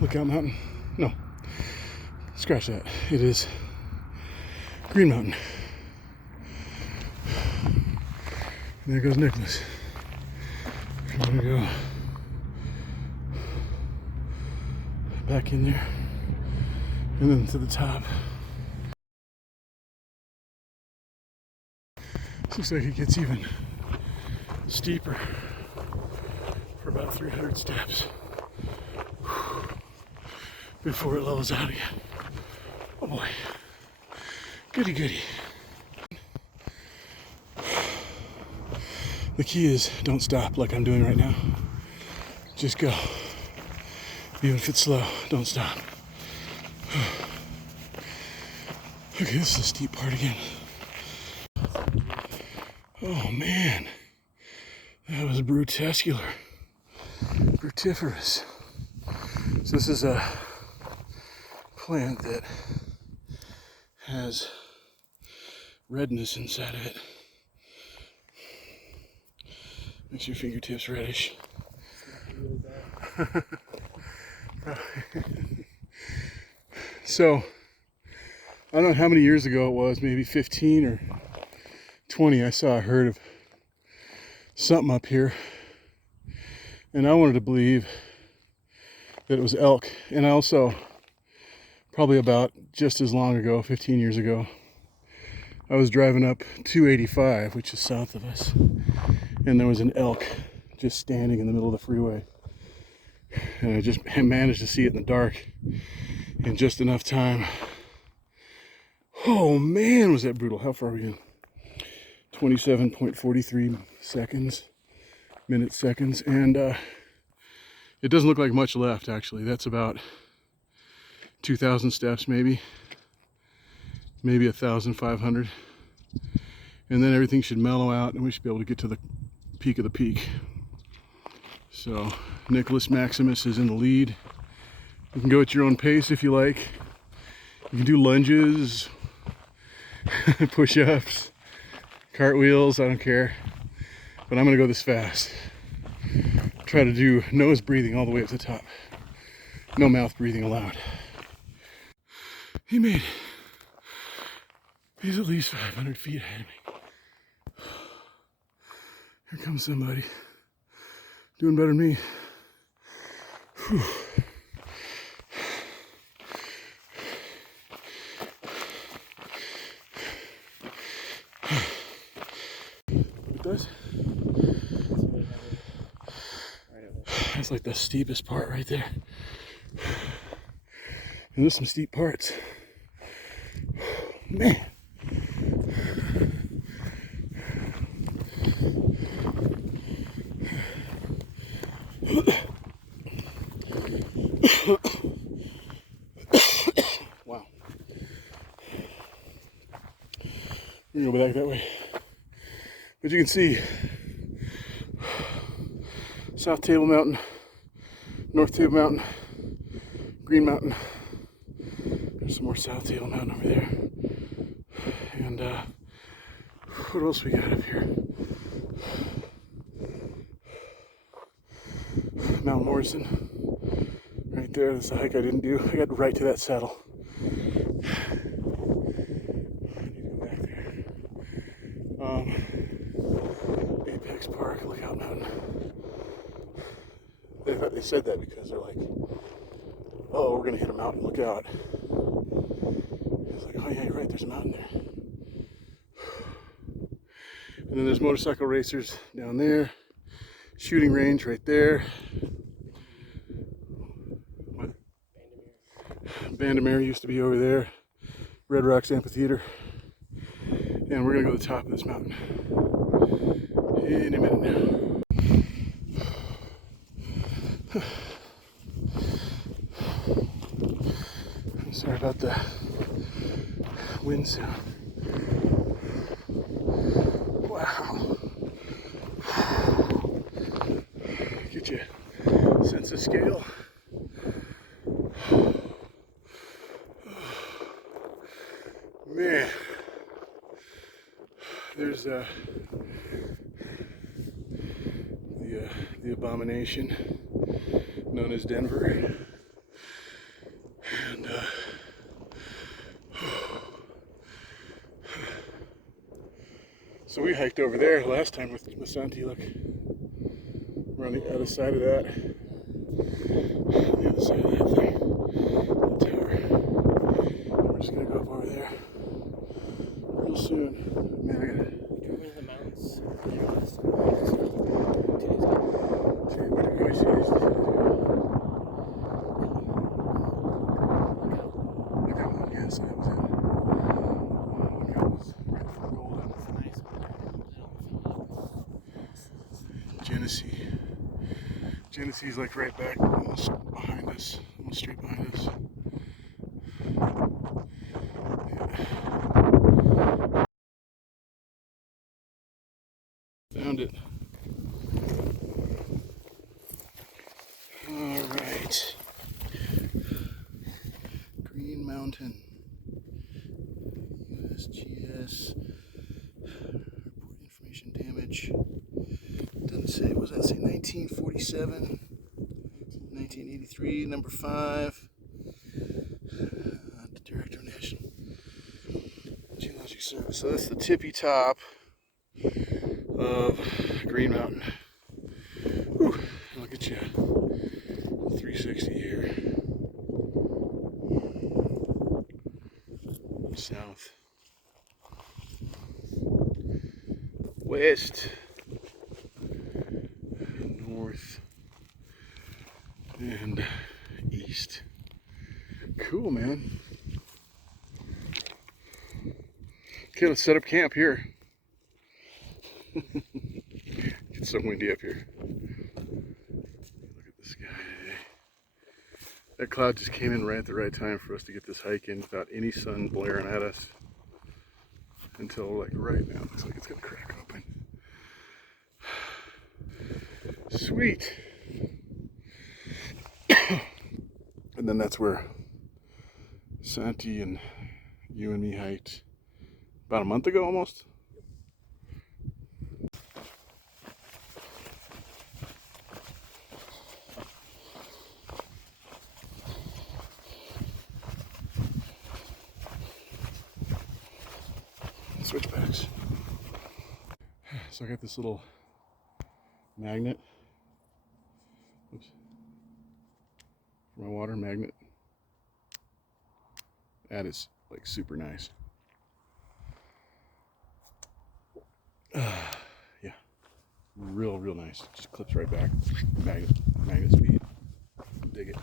Lookout Mountain. No, scratch that. It is Green Mountain. And there goes Nicholas. I'm gonna go back in there and then to the top. This looks like it gets even steeper for about 300 steps before it levels out again. Oh boy, goody goody. The key is don't stop like I'm doing right now. Just go. Even if it's slow, don't stop. Okay, this is a steep part again. Oh man, that was brutiferous. So this is a plant that has redness inside of it. Makes your fingertips reddish. So, I don't know how many years ago it was, maybe 15 or 20, I saw a herd of something up here. And I wanted to believe that it was elk. And I also, probably about just as long ago, 15 years ago, I was driving up 285, which is south of us. And there was an elk just standing in the middle of the freeway. And I just managed to see it in the dark in just enough time. Oh man, was that brutal. How far are we in? 27.43 seconds. And it doesn't look like much left, actually. That's about 2,000 steps, maybe 1,500. And then everything should mellow out and we should be able to get to the peak of the peak. So Nicholas Maximus is in the lead. You can go at your own pace if you like. You can do lunges, push-ups, cartwheels, I don't care. But I'm gonna go this fast. Try to do nose breathing all the way up to the top. No mouth breathing allowed. He made it. He's at least 500 feet ahead of me. Here comes somebody. Doing better than me. Whew. It does? That's like the steepest part right there. And there's some steep parts. Man. Wow. We're gonna go back that way. But you can see South Table Mountain, North Table Mountain, Green Mountain. There's some more South Table Mountain over there. And what else we got up here? Mount Morrison. Right there, that's a hike I didn't do. I got right to that saddle. I need to go back there. Apex Park, Lookout Mountain. They said that because they're like, oh, we're gonna hit a mountain, look out. It's like, oh yeah, you're right, there's a mountain there. And then there's motorcycle racers down there. Shooting range right there. What? Bandamere used to be over there. Red Rocks Amphitheater. And we're gonna go to the top of this mountain in a minute now. Sorry about the wind sound. Wow. Get you a sense of scale. Man, there's the abomination known as Denver. So we hiked over there last time with Santi. Look, we're on the other side of that. On the other side of that thing, the tower. We're just gonna go up over there real soon. Man, I gotta. Do you remember the mountains? See, what do you guys see? Look at one. Yes, that was it. Look at this. Golden. Genesee. Genesee's like right back, almost behind us, almost straight behind us. Yeah. Found it. All right. Green Mountain. USGS. Report information damage. Doesn't say. What does that say? 1947. 1983, number 5. The Director of National Geologic Service. So that's the tippy top of Green Mountain. Whew. Look at you. 360 here. South. West. North. And east. Cool, man. Okay, let's set up camp here. It's so windy up here. Look at the sky today. That cloud just came in right at the right time for us to get this hike in without any sun blaring at us. Until like right now, looks like it's gonna crack open. Sweet. And then that's where Santi and you and me hiked about a month ago almost. Switchbacks. So I got this little magnet. Oops. For my water magnet. That is like super nice. Yeah, real nice. Just clips right back. Magnet speed. Dig it.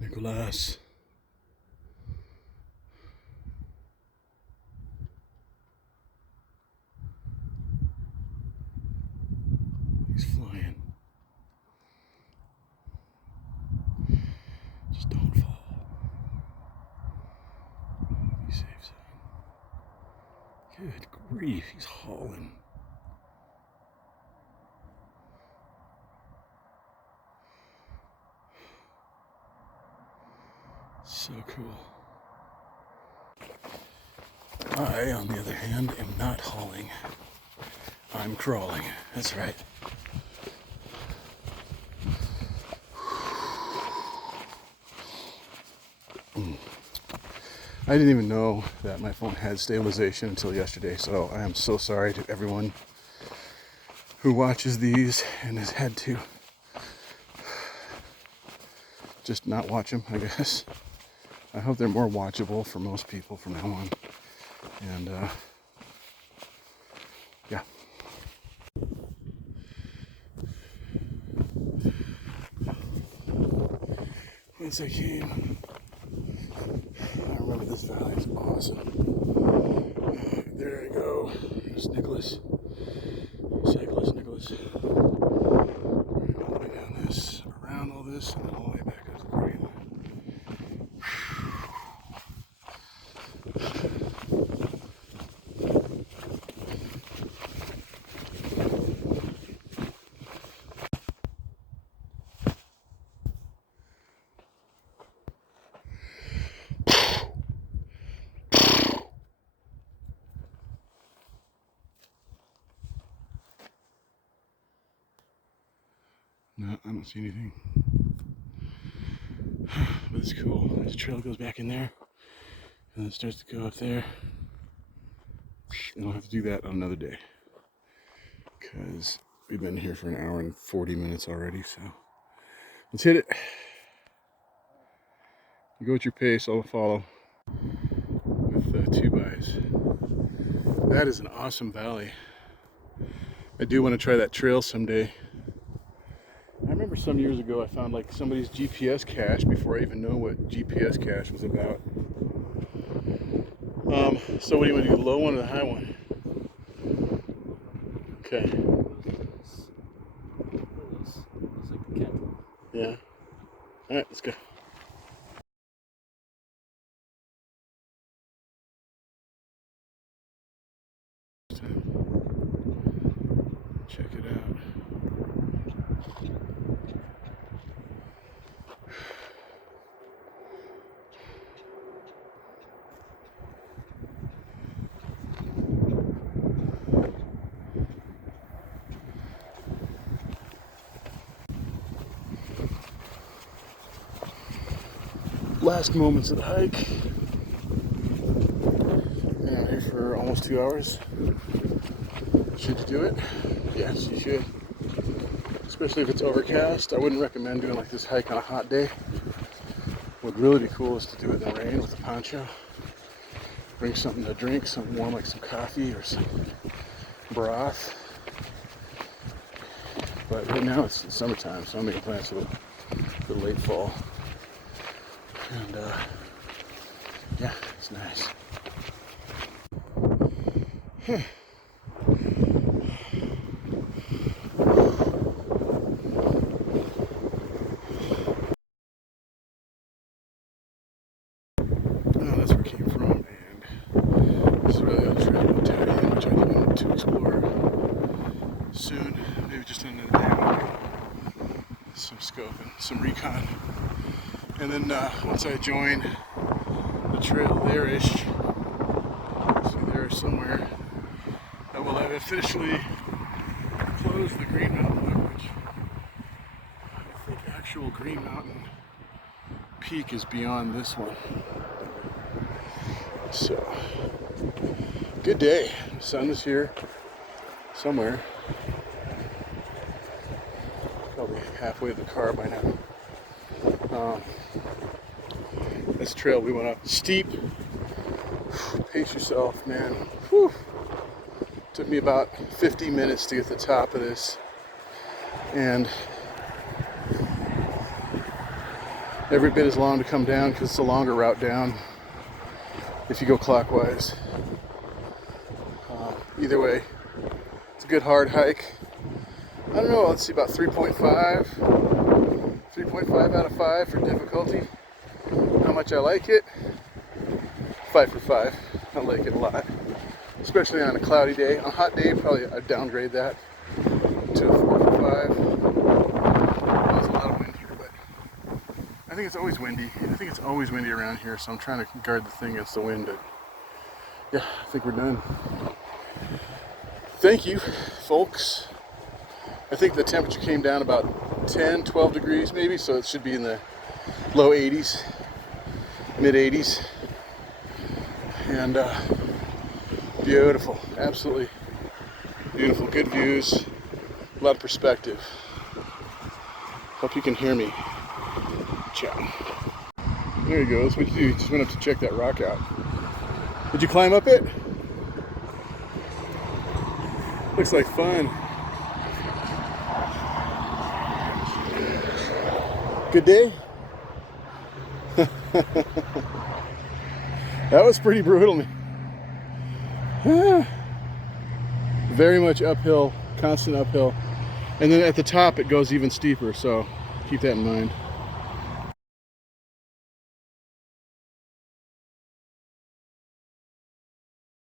Nicholas. He's flying. Just don't fall. Be safe, son. Good grief, he's hauling. So cool. I, on the other hand, am not hauling. I'm crawling. That's right. I didn't even know that my phone had stabilization until yesterday, so I am so sorry to everyone who watches these and has had to just not watch them, I guess. I hope they're more watchable for most people from now on. And yeah. Once I came, I remember this valley is awesome. There I go. There's Nicholas. Cyclist Nicholas. All the way down this, around all this, and then all the way back up to the green. No, I don't see anything. But it's cool. There's a trail that goes back in there, and then it starts to go up there. And I'll have to do that on another day, because we've been here for an hour and 40 minutes already, so let's hit it. You go at your pace, I'll follow with 2 bys. That is an awesome valley. I do want to try that trail someday. I remember some years ago I found like somebody's GPS cache before I even know what GPS cache was about. So what do you want to do, the low one or the high one? Okay. Yeah. All right, let's go. Check it out. Last moments of the hike. Been out here for almost 2 hours. Should you do it? Yes, you should. Especially if it's overcast. I wouldn't recommend doing like this hike on a hot day. What would really be cool is to do it in the rain with a poncho. Bring something to drink, something warm like some coffee or some broth. But right now it's summertime, so I'm making plans for the late fall. And yeah, it's nice. That's where it came from, and this is really on the trail to Italian, which I want to explore soon. Maybe just another day. Some scope and some recon. And then once I join the trail there-ish, see there somewhere, I will have officially closed the Green Mountain Loop, which I think actual Green Mountain peak is beyond this one. So, good day. The sun is here somewhere. Probably halfway to the car by now. This trail we went up steep. Pace yourself, man. Whew. Took me about 50 minutes to get to the top of this, and every bit as long to come down because it's a longer route down if you go clockwise. Either way, it's a good hard hike. I don't know, let's see, about 3.5 out of 5 for difficulty. How much I like it? 5 for 5. I like it a lot, especially on a cloudy day. On a hot day, probably I'd downgrade that to a 4 for 5. There's a lot of wind here, but I think it's always windy. I think it's always windy around here, so I'm trying to guard the thing against the wind. But yeah, I think we're done. Thank you, folks. I think the temperature came down about 10, 12 degrees maybe, so it should be in the low 80s, mid 80s. And beautiful, absolutely beautiful, good views, a lot of perspective. Hope you can hear me. Ciao. There you go, that's what you do. You just went up to check that rock out. Did you climb up it? Looks like fun. Good day? That was pretty brutal, man. Very much uphill, constant uphill. And then at the top it goes even steeper, so keep that in mind.